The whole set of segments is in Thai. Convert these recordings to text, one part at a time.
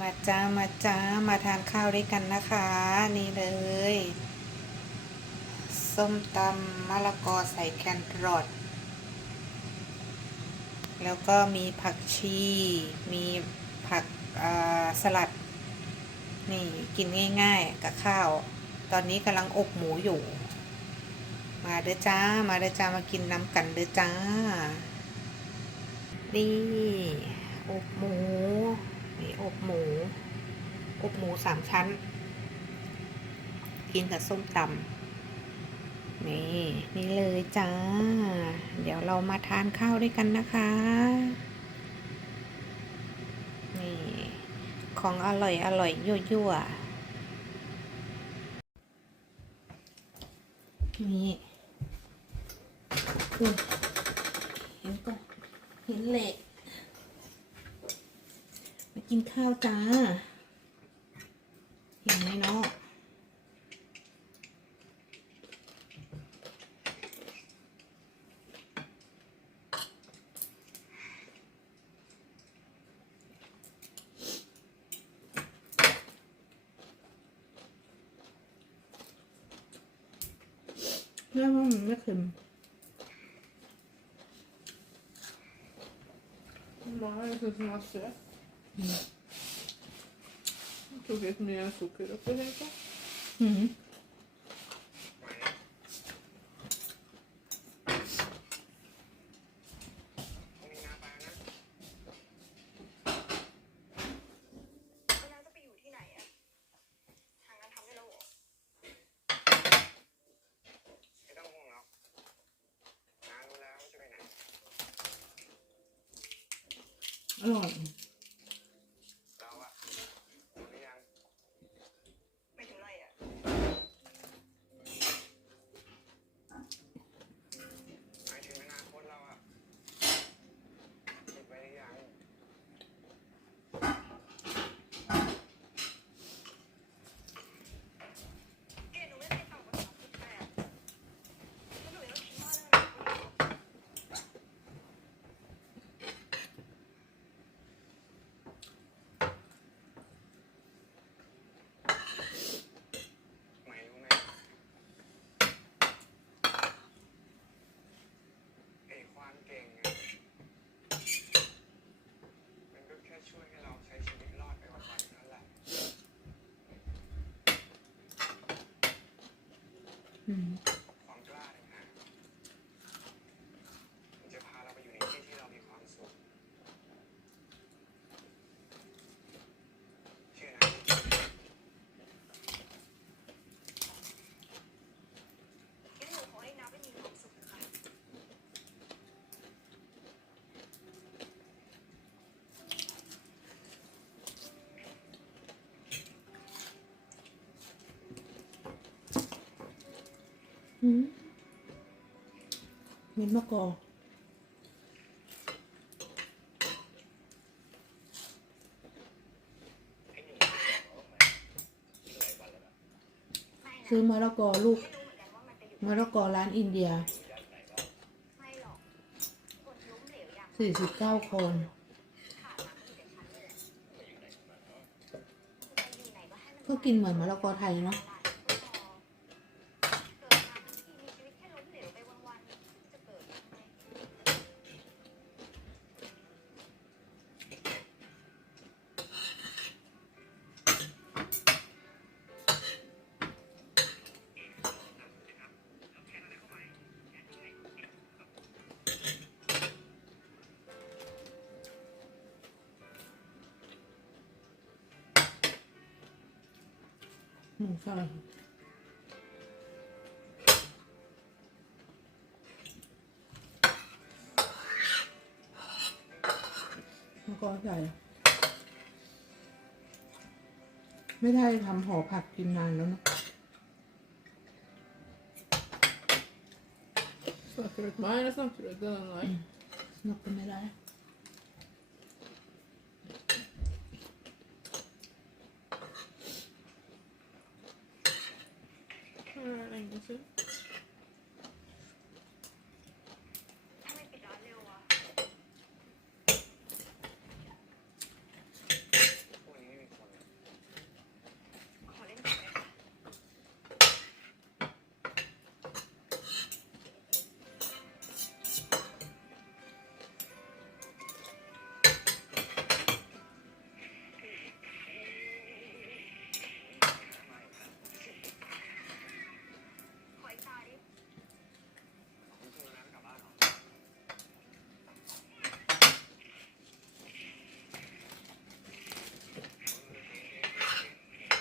มาจ้ามาจ้ามาทานข้าวด้วยกันนะคะ นี่เลย ส้มตำมะละกอใส่แครอทแล้วก็มีผักชี มีผักสลัด นี่กินง่ายๆ กับข้าว ตอนนี้กำลังอบหมูอยู่ มาเด้อจ้า มาเด้อจ้า มากินน้ำกันเด้อจ้า นี่ อบหมู นี่อบหมู อบหมูสามชั้น กินกับส้มตำนี่นี่เลยจ้า เดี๋ยวเรามาทานข้าวด้วยกันนะคะ นี่ของอร่อยอร่อยยั่วยั่วนี่เห็นก่อนเห็นเหล็ก กินข้าวจ้า เห็นไหมเนาะเรื่องว่ามันไม่เค็ม Bara det finns massor. Jag tog lite mer socker upp och tänkte. อืมแล้วจะไปอยู่ที่ไหนอะทางการทำได้แล้วเหรอ ไม่ต้องห่วงหรอกน้ารู้แล้วว่าจะไปไหน อร่อย เราอะรู้หรือยัง ไม่ถึงไรอะ หมายถึงอนาคตเราอะคิดไว้หรือยัง เกดหนูไม่ได้ฟังภาษาพูดแม่แล้วหนูยังคิดว่าเรื่องนี้ ไม่รู้ไหมไอ้ความเก่งอะมันก็แค่ช่วยให้เราใช้ชีวิตรอดไปวันๆเท่านั้นแหละ อืม ความกล้าต่างหากมันจะพาเราไปอยู่ในที่ที่เรามีความสุขเชื่อนะ งั้นหนูขอให้น้าไปมีความสุขนะคะ อืม เม็ดมะกอกซื้อมะละกอลูกมะละกอร้านอินเดีย สี่สิบเก้าคนก็กินเหมือนมะละกอไทยเนาะ หมูฝรั่งแล้วก็ใส่ไม่ได้ทำห่อผักกินนานแล้วเนอะ Snackar du åt mig eller snackar du åt den? Nej. นกก็ไม่ได้ আছে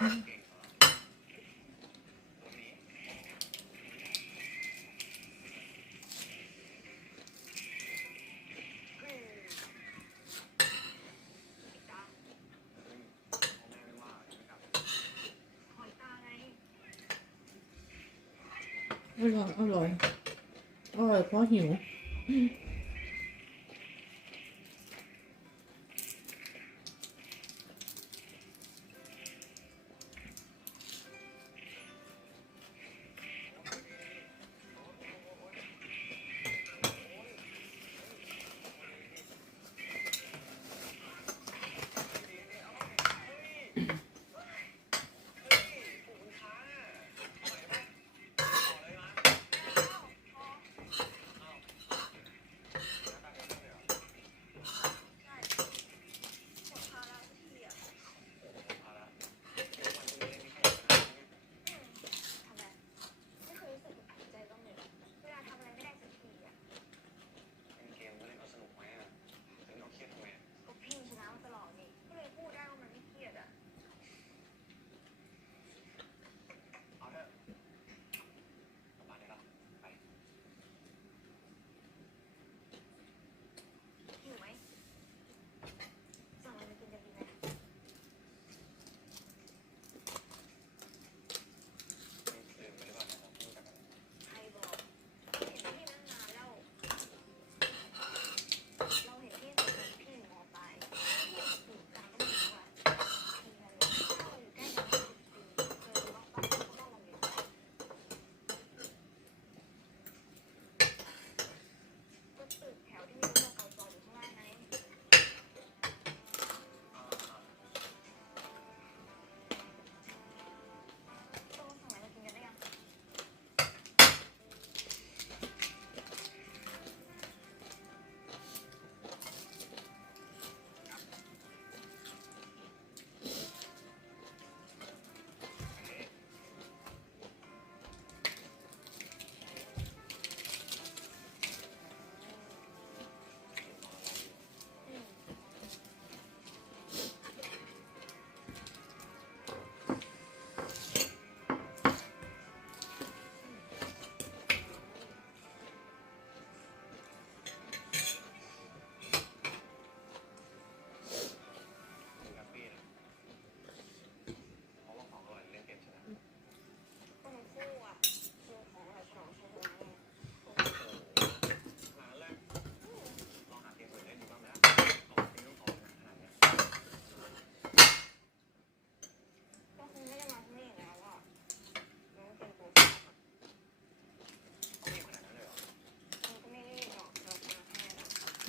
อร่อยอร่อยอร่อยเพราะหิว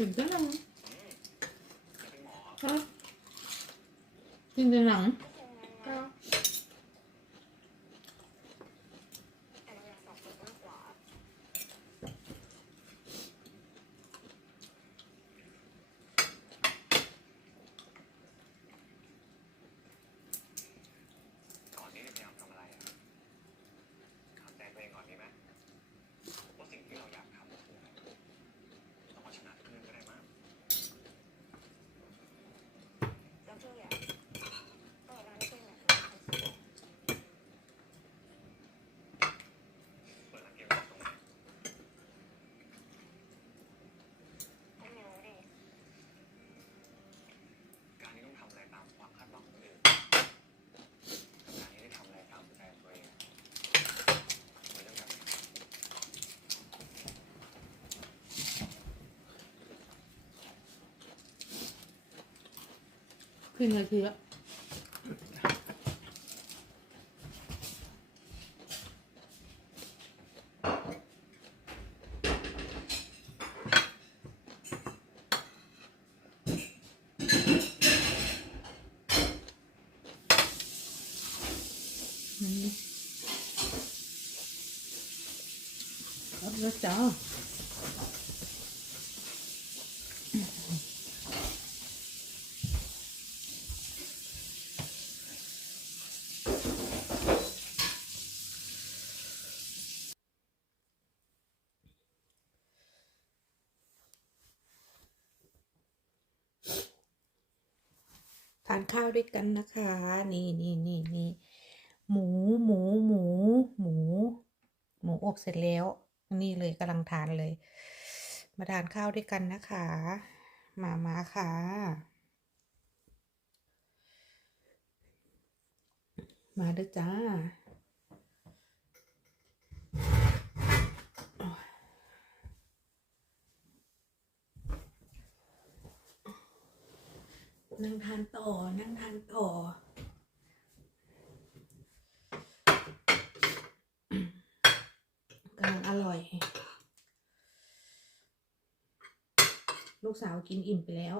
Ganda lang. Ha? Ganda lang. รึ่งนาทีล้วรับแล้วจ้า ข้าวด้วยกันนะคะ นี่นี่นี่นี่หมูหมูหมูหมู หมูอบเสร็จแล้ว นี่เลยกำลังทานเลย มาทานข้าวด้วยกันนะคะ มามาค่ะมาด้วยจ้า นั่งทานต่อ นั่งทานต่อ กำลังอร่อย ลูกสาวกินอิ่มไปแล้ว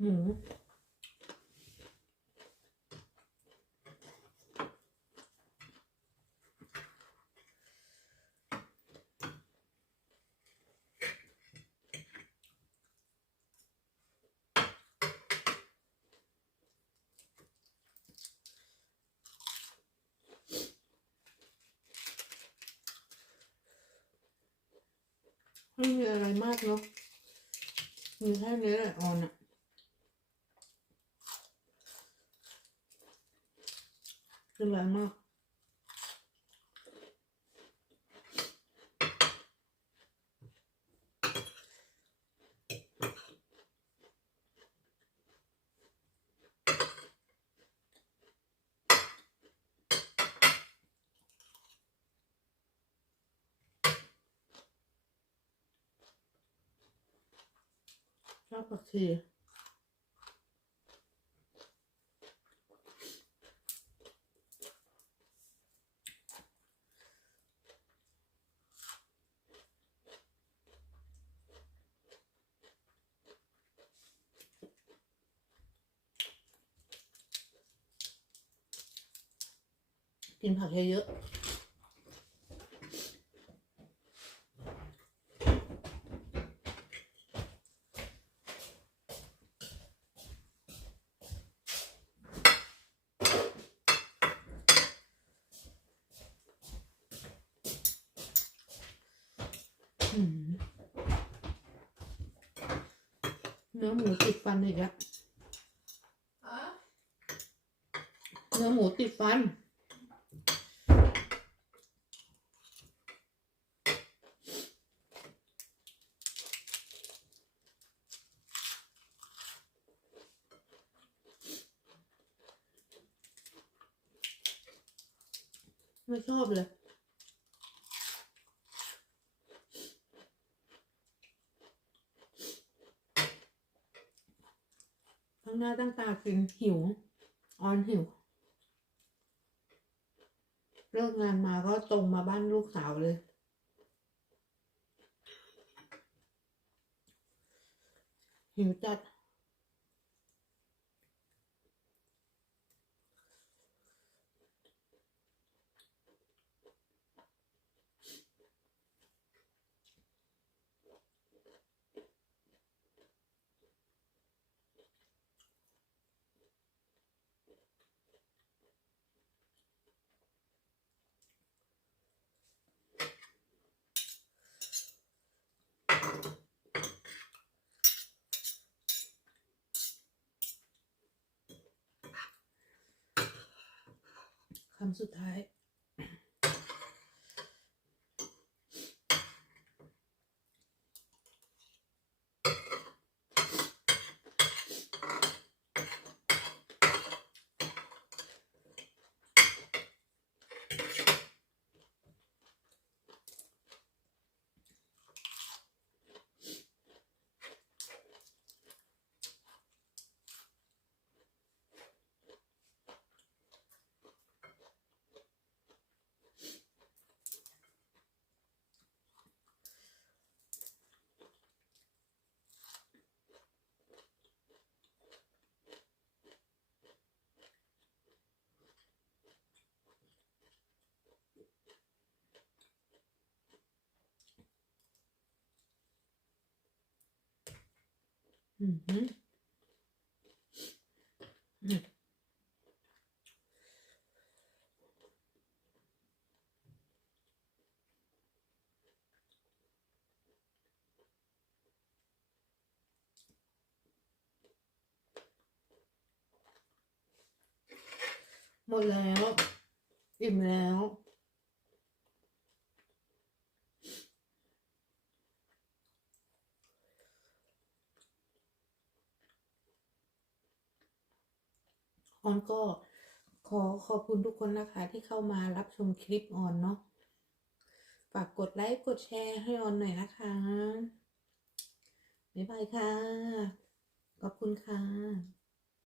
หมู ไม่มีอะไรมากเนาะมีแค่นี้แหละออนอะคืออะไรมาก ชอบผักชีกินผักเยอะๆอืมเนื้อหมูติดฟั นอีกแล้วเนื้อหมูติดฟัน ไม่ชอบเลย ตั้งหน้าตั้งตากินหิว ออนหิว เลิกงานมาก็ตรงมาบ้านลูกสาวเลย หิวจัด คำสุดท้าย Mm -hmm. mm. Một im lèo. ออนก็ขอขอบคุณทุกคนนะคะที่เข้ามารับชมคลิปออนเนาะฝากกดไลค์กดแชร์ให้ออนหน่อยนะคะ บ๊ายบายค่ะ ขอบคุณค่ะ